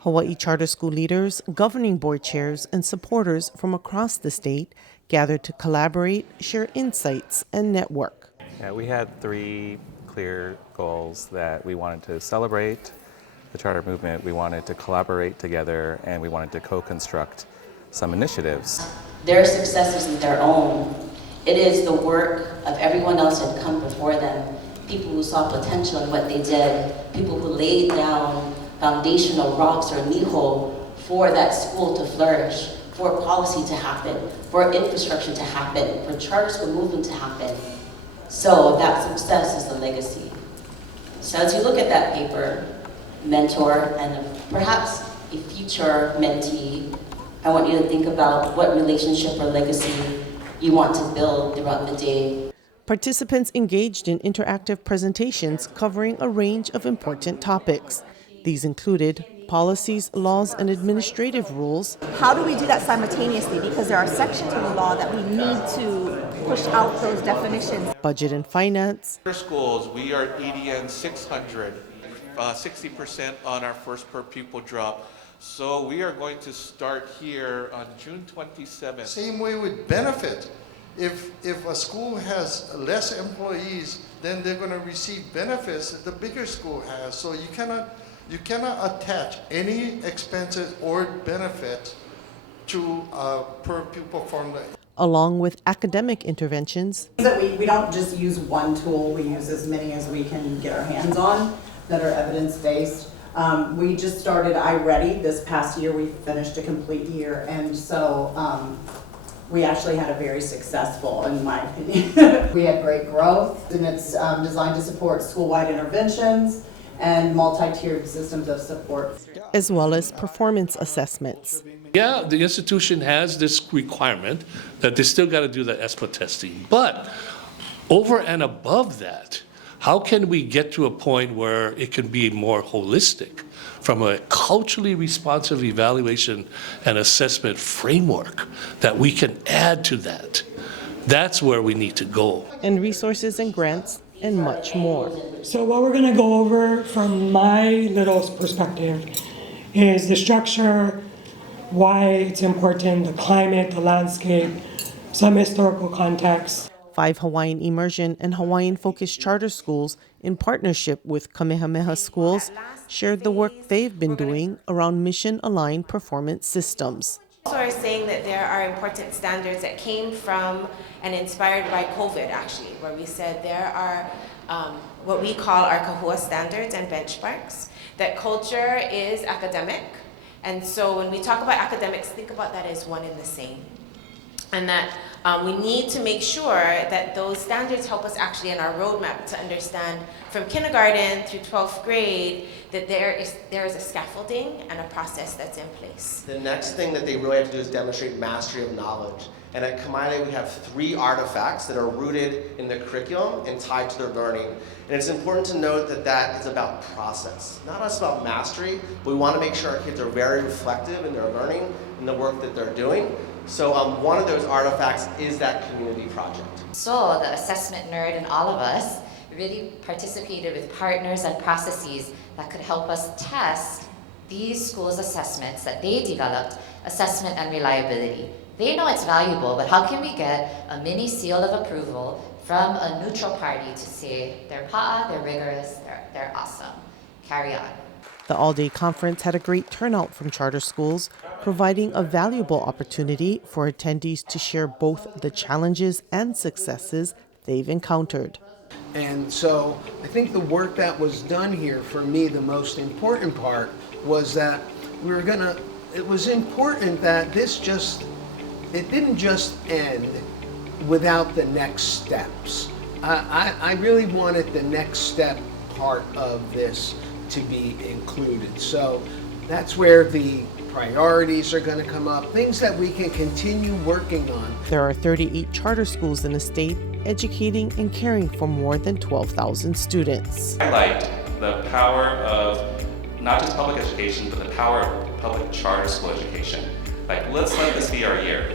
Hawaii charter school leaders, governing board chairs, and supporters from across the state gathered to collaborate, share insights, and network. Yeah, we had 3 clear goals that we wanted to celebrate the charter movement, we wanted to collaborate together, and we wanted to co-construct some initiatives. Their success isn't their own. It is the work of everyone else that had come before them, people who saw potential in what they did, people who laid down foundational rocks or niho for that school to flourish, for policy to happen, for infrastructure to happen, for charter school movement to happen. So that success is the legacy. So as you look at that paper, mentor and perhaps a future mentee, I want you to think about what relationship or legacy you want to build throughout the day. Participants engaged in interactive presentations covering a range of important topics. These included policies, laws, and administrative rules. How do we do that simultaneously? Because there are sections of the law that we need to push out those definitions. Budget and finance. For schools, we are EDN 600, 60% on our first per pupil drop. So we are going to start here on June 27th. Same way with benefits. If a school has less employees, then they're going to receive benefits that the bigger school has. So you cannot attach any expenses or benefits to per pupil formula. Along with academic interventions. That we don't just use one tool, we use as many as we can get our hands on that are evidence-based. We just started iReady this past year. We finished a complete year, and so we actually had a very successful, in my opinion. We had great growth, and it's designed to support school-wide interventions and multi-tiered systems of support. As well as performance assessments. Yeah, the institution has this requirement that they still got to do the ESPA testing. But over and above that, how can we get to a point where it can be more holistic from a culturally responsive evaluation and assessment framework that we can add to that? That's where we need to go. And resources and grants and much more. So what we're going to go over from my little perspective is the structure, why it's important, the climate, the landscape, some historical context. 5 Hawaiian immersion and Hawaiian-focused charter schools in partnership with Kamehameha Schools shared the work they've been doing around mission-aligned performance systems. So we're saying that there are important standards that came from and inspired by COVID, actually, where we said there are what we call our kahua standards and benchmarks, that culture is academic. And so when we talk about academics, think about that as one and the same. And that we need to make sure that those standards help us actually in our roadmap to understand from kindergarten through 12th grade that there is a scaffolding and a process that's in place. The next thing that they really have to do is demonstrate mastery of knowledge. And at Kamaile, we have 3 artifacts that are rooted in the curriculum and tied to their learning. And it's important to note that that is about process, not just about mastery, but we want to make sure our kids are very reflective in their learning and the work that they're doing. So one of those artifacts is that community project. So the assessment nerd in all of us really participated with partners and processes that could help us test these schools' assessments that they developed, assessment and reliability. They know it's valuable, but how can we get a mini seal of approval from a neutral party to say they're pa'a, they're rigorous, they're awesome, carry on. The all-day conference had a great turnout from charter schools, providing a valuable opportunity for attendees to share both the challenges and successes they've encountered. And so I think the work that was done here, for me, the most important part was that it was important that it didn't just end without the next steps. I really wanted the next step part of this to be included. So that's where the priorities are going to come up, things that we can continue working on. There are 38 charter schools in the state, educating and caring for more than 12,000 students. Highlight the power of not just public education, but the power of public charter school education. Like, let's let this be our year.